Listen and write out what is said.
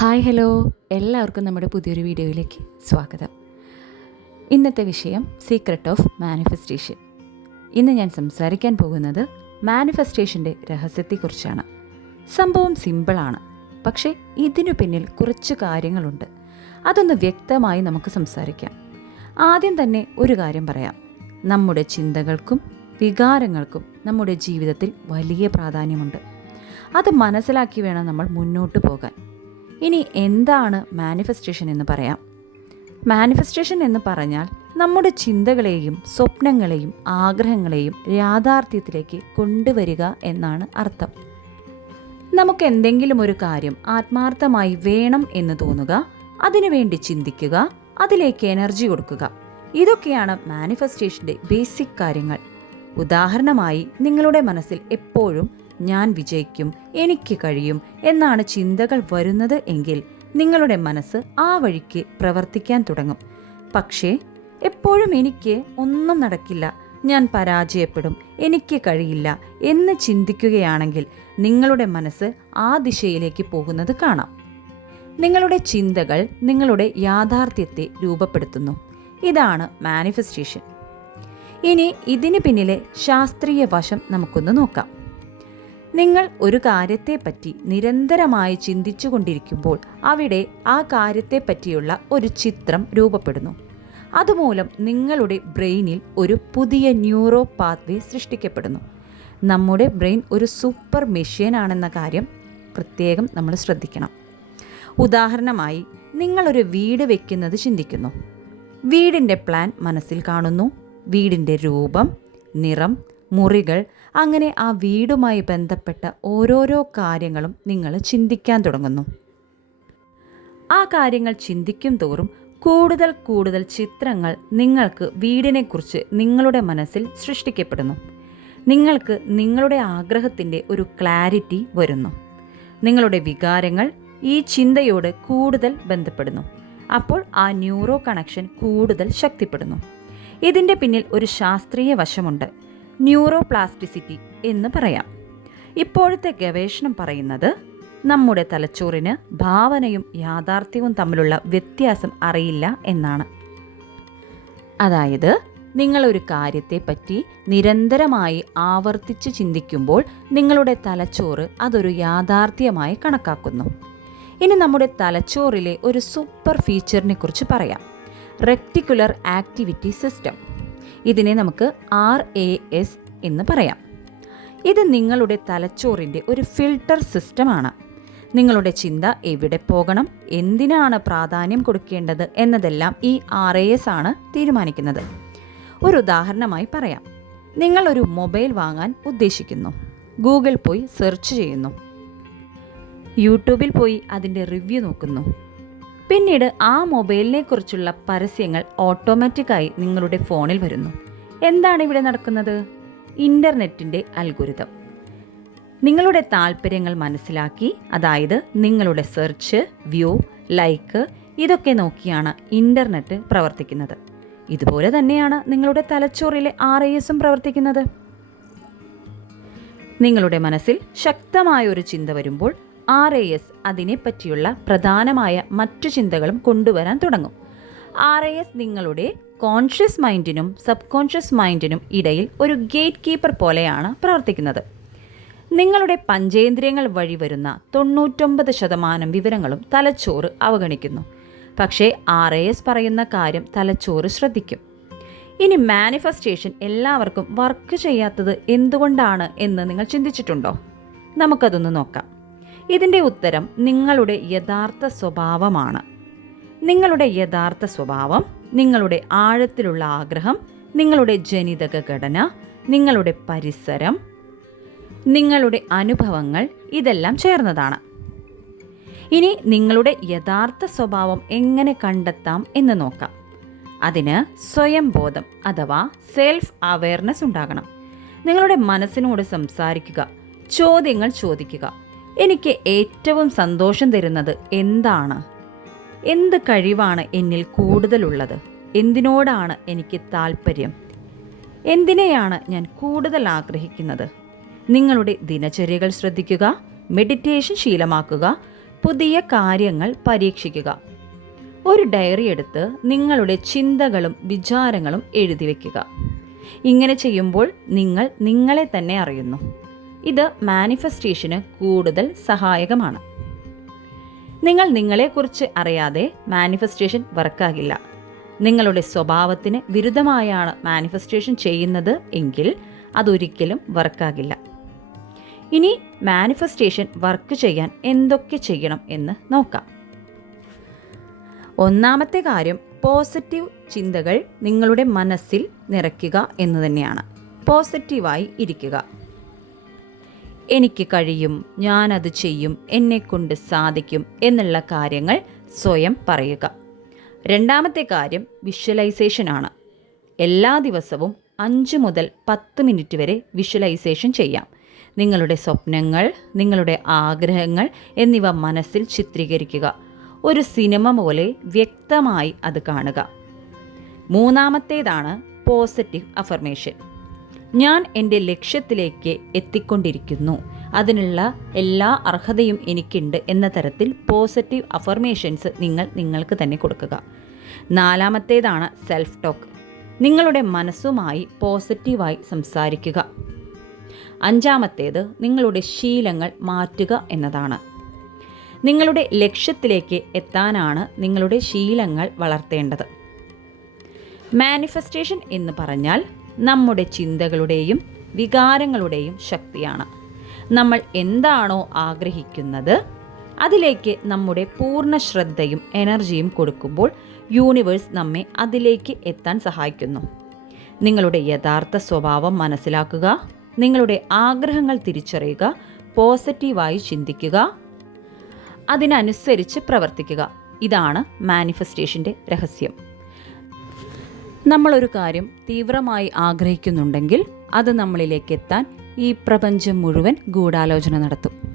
Hi hello. എല്ലാവർക്കും നമ്മുടെ പുതിയൊരു വീഡിയോയിലേക്ക് സ്വാഗതം. ഇന്നത്തെ വിഷയം സീക്രട്ട് ഓഫ് മാനിഫെസ്റ്റേഷൻ ഇന്ന് ഞാൻ സംസാരിക്കാൻ പോകുന്നത് മാനിഫെസ്റ്റേഷന്റെ രഹസ്യത്തെക്കുറിച്ചാണ്. സംഭവം സിമ്പിളാണ് പക്ഷേ ഇതിനു പിന്നിൽ കുറച്ച് കാര്യങ്ങളുണ്ട്. അതൊന്ന് വ്യക്തമായി നമുക്ക് സംസാരിക്കാം. ആദ്യം തന്നെ ഒരു കാര്യം പറയാം. നമ്മുടെ ചിന്തകൾക്കും വികാരങ്ങൾക്കും നമ്മുടെ ജീവിതത്തിൽ വലിയ പ്രാധാന്യമുണ്ട്. അത് മനസ്സിലാക്കി വേണം നമ്മൾ മുന്നോട്ട് പോകാൻ. ഇനി എന്താണ് മാനിഫെസ്റ്റേഷൻ എന്ന് പറയാം. മാനിഫെസ്റ്റേഷൻ എന്ന് പറഞ്ഞാൽ നമ്മുടെ ചിന്തകളെയും സ്വപ്നങ്ങളെയും ആഗ്രഹങ്ങളെയും യാഥാർത്ഥ്യത്തിലേക്ക് കൊണ്ടുവരിക എന്നാണ് അർത്ഥം. നമുക്ക് എന്തെങ്കിലും ഒരു കാര്യം ആത്മാർത്ഥമായി വേണം എന്ന് തോന്നുക അതിനുവേണ്ടി ചിന്തിക്കുക അതിലേക്ക് എനർജി കൊടുക്കുക. ഇതൊക്കെയാണ് മാനിഫെസ്റ്റേഷന്റെ ബേസിക് കാര്യങ്ങൾ. ഉദാഹരണമായി നിങ്ങളുടെ മനസ്സിൽ എപ്പോഴും ഞാൻ വിജയിക്കും എനിക്ക് കഴിയും എന്നാണ് ചിന്തകൾ വരുന്നത് എങ്കിൽ നിങ്ങളുടെ മനസ്സ് ആ വഴിക്ക് പ്രവർത്തിക്കാൻ തുടങ്ങും. പക്ഷേ എപ്പോഴും എനിക്ക് ഒന്നും നടക്കില്ല ഞാൻ പരാജയപ്പെടും എനിക്ക് കഴിയില്ല എന്ന് ചിന്തിക്കുകയാണെങ്കിൽ നിങ്ങളുടെ മനസ്സ് ആ ദിശയിലേക്ക് പോകുന്നത് കാണാം. നിങ്ങളുടെ ചിന്തകൾ നിങ്ങളുടെ യാഥാർത്ഥ്യത്തെ രൂപപ്പെടുത്തുന്നു. ഇതാണ് മാനിഫെസ്റ്റേഷൻ ഇനി ഇതിന് പിന്നിലെ ശാസ്ത്രീയ വശം നമുക്കൊന്ന് നോക്കാം. നിങ്ങൾ ഒരു കാര്യത്തെപ്പറ്റി നിരന്തരമായി ചിന്തിച്ചു കൊണ്ടിരിക്കുമ്പോൾ അവിടെ ആ കാര്യത്തെപ്പറ്റിയുള്ള ഒരു ചിത്രം രൂപപ്പെടുന്നു. അതുമൂലം നിങ്ങളുടെ ബ്രെയിനിൽ ഒരു പുതിയ ന്യൂറോ പാത്വേ സൃഷ്ടിക്കപ്പെടുന്നു. നമ്മുടെ ബ്രെയിൻ ഒരു സൂപ്പർ മെഷീൻ ആണെന്ന കാര്യം പ്രത്യേകം നമ്മൾ ശ്രദ്ധിക്കണം. ഉദാഹരണമായി നിങ്ങളൊരു വീട് വെക്കുന്നത് ചിന്തിക്കുന്നു. വീടിന്റെ പ്ലാൻ മനസ്സിൽ കാണുന്നു. വീടിന്റെ രൂപം നിറം മുറികൾ അങ്ങനെ ആ വീടുമായി ബന്ധപ്പെട്ട ഓരോരോ കാര്യങ്ങളും നിങ്ങൾ ചിന്തിക്കാൻ തുടങ്ങുന്നു. ആ കാര്യങ്ങൾ ചിന്തിക്കും തോറും കൂടുതൽ കൂടുതൽ ചിത്രങ്ങൾ നിങ്ങൾക്ക് വീടിനെക്കുറിച്ച് നിങ്ങളുടെ മനസ്സിൽ സൃഷ്ടിക്കപ്പെടുന്നു. നിങ്ങൾക്ക് നിങ്ങളുടെ ആഗ്രഹത്തിന്റെ ഒരു ക്ലാരിറ്റി വരുന്നു. നിങ്ങളുടെ വികാരങ്ങൾ ഈ ചിന്തയോട് കൂടുതൽ ബന്ധപ്പെടുന്നു. അപ്പോൾ ആ ന്യൂറോ കണക്ഷൻ കൂടുതൽ ശക്തിപ്പെടുന്നു. ഇതിന്റെ പിന്നിൽ ഒരു ശാസ്ത്രീയ വശമുണ്ട്. ന്യൂറോ പ്ലാസ്റ്റിസിറ്റി എന്ന് പറയാം. ഇപ്പോഴത്തെ ഗവേഷണം പറയുന്നത് നമ്മുടെ തലച്ചോറിന് ഭാവനയും യാഥാർത്ഥ്യവും തമ്മിലുള്ള വ്യത്യാസം അറിയില്ല എന്നാണ്. അതായത് നിങ്ങളൊരു കാര്യത്തെപ്പറ്റി നിരന്തരമായി ആവർത്തിച്ച് ചിന്തിക്കുമ്പോൾ നിങ്ങളുടെ തലച്ചോറ് അതൊരു യാഥാർത്ഥ്യമായി കണക്കാക്കുന്നു. ഇനി നമ്മുടെ തലച്ചോറിലെ ഒരു സൂപ്പർ ഫീച്ചറിനെ കുറിച്ച് പറയാം. Reticular activity system. ഇതിനെ നമുക്ക് ആർ എ എസ് എന്ന് പറയാം. ഇത് നിങ്ങളുടെ തലച്ചോറിന്റെ ഒരു ഫിൽട്ടർ സിസ്റ്റമാണ്. നിങ്ങളുടെ ചിന്ത എവിടെ പോകണം എന്തിനാണ് പ്രാധാന്യം കൊടുക്കേണ്ടത് എന്നതെല്ലാം ഈ ആർ എ എസ് ആണ് തീരുമാനിക്കുന്നത്. ഒരു ഉദാഹരണമായി പറയാം. നിങ്ങൾ ഒരു മൊബൈൽ വാങ്ങാൻ ഉദ്ദേശിക്കുന്നു. ഗൂഗിൾ പോയി സെർച്ച് ചെയ്യുന്നു. യൂട്യൂബിൽ പോയി അതിന്റെ റിവ്യൂ നോക്കുന്നു. പിന്നീട് ആ മൊബൈലിനെ കുറിച്ചുള്ള പരസ്യങ്ങൾ ഓട്ടോമാറ്റിക്കായി നിങ്ങളുടെ ഫോണിൽ വരുന്നു. എന്താണ് ഇവിടെ നടക്കുന്നത്? ഇന്റർനെറ്റിന്റെ അൽഗുരുതം. നിങ്ങളുടെ താല്പര്യങ്ങൾ മനസ്സിലാക്കി അതായത് നിങ്ങളുടെ സെർച്ച് വ്യൂ ലൈക്ക് ഇതൊക്കെ നോക്കിയാണ് ഇന്റർനെറ്റ് പ്രവർത്തിക്കുന്നത്. ഇതുപോലെ തന്നെയാണ് നിങ്ങളുടെ തലച്ചോറിലെ ആർ ഐ എസും പ്രവർത്തിക്കുന്നത്. നിങ്ങളുടെ മനസ്സിൽ ശക്തമായ ഒരു ചിന്ത വരുമ്പോൾ ആർ എ എസ് അതിനെപ്പറ്റിയുള്ള പ്രധാനമായ മറ്റു ചിന്തകളും കൊണ്ടുവരാൻ തുടങ്ങും. ആർ എ എസ് നിങ്ങളുടെ കോൺഷ്യസ് മൈൻഡിനും സബ് കോൺഷ്യസ് മൈൻഡിനും ഇടയിൽ ഒരു ഗേറ്റ് കീപ്പർ പോലെയാണ് പ്രവർത്തിക്കുന്നത്. നിങ്ങളുടെ പഞ്ചേന്ദ്രിയങ്ങൾ വഴി വരുന്ന തൊണ്ണൂറ്റൊമ്പത് ശതമാനം വിവരങ്ങളും തലച്ചോറ് അവഗണിക്കുന്നു. പക്ഷേ ആർ എ എസ് പറയുന്ന കാര്യം തലച്ചോറ് ശ്രദ്ധിക്കും. ഇനി മാനിഫെസ്റ്റേഷൻ എല്ലാവർക്കും വർക്ക് ചെയ്യാത്തത് എന്തുകൊണ്ടാണ് എന്ന് നിങ്ങൾ ചിന്തിച്ചിട്ടുണ്ടോ? നമുക്കതൊന്ന് നോക്കാം. ഇതിന്റെ ഉത്തരം നിങ്ങളുടെ യഥാർത്ഥ സ്വഭാവമാണ്. നിങ്ങളുടെ യഥാർത്ഥ സ്വഭാവം നിങ്ങളുടെ ആഴത്തിലുള്ള ആഗ്രഹം നിങ്ങളുടെ ജനിതക ഘടന നിങ്ങളുടെ പരിസരം നിങ്ങളുടെ അനുഭവങ്ങൾ ഇതെല്ലാം ചേർന്നതാണ്. ഇനി നിങ്ങളുടെ യഥാർത്ഥ സ്വഭാവം എങ്ങനെ കണ്ടെത്താം എന്ന് നോക്കാം. അതിന് സ്വയം ബോധം അഥവാ സെൽഫ് അവയർനെസ് ഉണ്ടാകണം. നിങ്ങളുടെ മനസ്സിനോട് സംസാരിക്കുക ചോദ്യങ്ങൾ ചോദിക്കുക എനിക്ക് ഏറ്റവും സന്തോഷം തരുന്നത് എന്താണ്? എന്ത് കഴിവാണ് എന്നിൽ കൂടുതലുള്ളത്? എന്തിനോടാണ് എനിക്ക് താല്പര്യം എന്തിനെയാണ് ഞാൻ കൂടുതൽ ആഗ്രഹിക്കുന്നത്? നിങ്ങളുടെ ദിനചര്യകൾ ശ്രദ്ധിക്കുക മെഡിറ്റേഷൻ ശീലമാക്കുക പുതിയ കാര്യങ്ങൾ പരീക്ഷിക്കുക. ഒരു ഡയറി എടുത്ത് നിങ്ങളുടെ ചിന്തകളും വിചാരങ്ങളും എഴുതി വയ്ക്കുക ഇങ്ങനെ ചെയ്യുമ്പോൾ നിങ്ങൾ നിങ്ങളെ തന്നെ അറിയുന്നു. ഇത് മാനിഫെസ്റ്റേഷന് കൂടുതൽ സഹായകമാണ്. നിങ്ങൾ നിങ്ങളെക്കുറിച്ച് അറിയാതെ മാനിഫെസ്റ്റേഷൻ വർക്കാകില്ല. നിങ്ങളുടെ സ്വഭാവത്തിന് വിരുദ്ധമായാണ് മാനിഫെസ്റ്റേഷൻ ചെയ്യുന്നത് എങ്കിൽ അതൊരിക്കലും വർക്കാകില്ല. ഇനി മാനിഫെസ്റ്റേഷൻ വർക്ക് ചെയ്യാൻ എന്തൊക്കെ ചെയ്യണം എന്ന് നോക്കാം. ഒന്നാമത്തെ കാര്യം പോസിറ്റീവ് ചിന്തകൾ നിങ്ങളുടെ മനസ്സിൽ നിറയ്ക്കുക എന്ന് തന്നെയാണ്. പോസിറ്റീവായി ഇരിക്കുക. എനിക്ക് കഴിയും ഞാനത് ചെയ്യും എന്നെക്കൊണ്ട് സാധിക്കും എന്നുള്ള കാര്യങ്ങൾ സ്വയം പറയുക. രണ്ടാമത്തെ കാര്യം വിഷ്വലൈസേഷനാണ് എല്ലാ ദിവസവും അഞ്ച് മുതൽ പത്ത് മിനിറ്റ് വരെ വിഷ്വലൈസേഷൻ ചെയ്യാം. നിങ്ങളുടെ സ്വപ്നങ്ങൾ നിങ്ങളുടെ ആഗ്രഹങ്ങൾ എന്നിവ മനസ്സിൽ ചിത്രീകരിക്കുക. ഒരു സിനിമ പോലെ വ്യക്തമായി അത് കാണുക. മൂന്നാമത്തേതാണ് പോസിറ്റീവ് അഫർമേഷൻ ഞാൻ എന്റെ ലക്ഷ്യത്തിലേക്ക് എത്തിക്കൊണ്ടിരിക്കുന്നു. അതിനുള്ള എല്ലാ അർഹതയും എനിക്കുണ്ട് എന്ന തരത്തിൽ പോസിറ്റീവ് അഫർമേഷൻസ് നിങ്ങൾ നിങ്ങൾക്ക് തന്നെ കൊടുക്കുക. നാലാമത്തേതാണ് സെൽഫ് ടോക്ക് നിങ്ങളുടെ മനസ്സുമായി പോസിറ്റീവായി സംസാരിക്കുക. അഞ്ചാമത്തേത് നിങ്ങളുടെ ശീലങ്ങൾ മാറ്റുക എന്നതാണ്. നിങ്ങളുടെ ലക്ഷ്യത്തിലേക്ക് എത്താനാണ് നിങ്ങളുടെ ശീലങ്ങൾ വളർത്തേണ്ടത്. മാനിഫെസ്റ്റേഷൻ എന്ന് പറഞ്ഞാൽ നമ്മുടെ ചിന്തകളുടെയും വികാരങ്ങളുടെയും ശക്തിയാണ്. നമ്മൾ എന്താണോ ആഗ്രഹിക്കുന്നത് അതിലേക്ക് നമ്മുടെ പൂർണ ശ്രദ്ധയും എനർജിയും കൊടുക്കുമ്പോൾ യൂണിവേഴ്സ് നമ്മെ അതിലേക്ക് എത്താൻ സഹായിക്കുന്നു. നിങ്ങളുടെ യഥാർത്ഥ സ്വഭാവം മനസ്സിലാക്കുക നിങ്ങളുടെ ആഗ്രഹങ്ങൾ തിരിച്ചറിയുക പോസിറ്റീവായി ചിന്തിക്കുക അതിനനുസരിച്ച് പ്രവർത്തിക്കുക. ഇതാണ് മാനിഫെസ്റ്റേഷന്റെ രഹസ്യം. നമ്മളൊരു കാര്യം തീവ്രമായി ആഗ്രഹിക്കുന്നുണ്ടെങ്കിൽ അത് നമ്മളിലേക്ക് എത്താൻ ഈ പ്രപഞ്ചം മുഴുവൻ ഗൂഢാലോചന നടത്തും.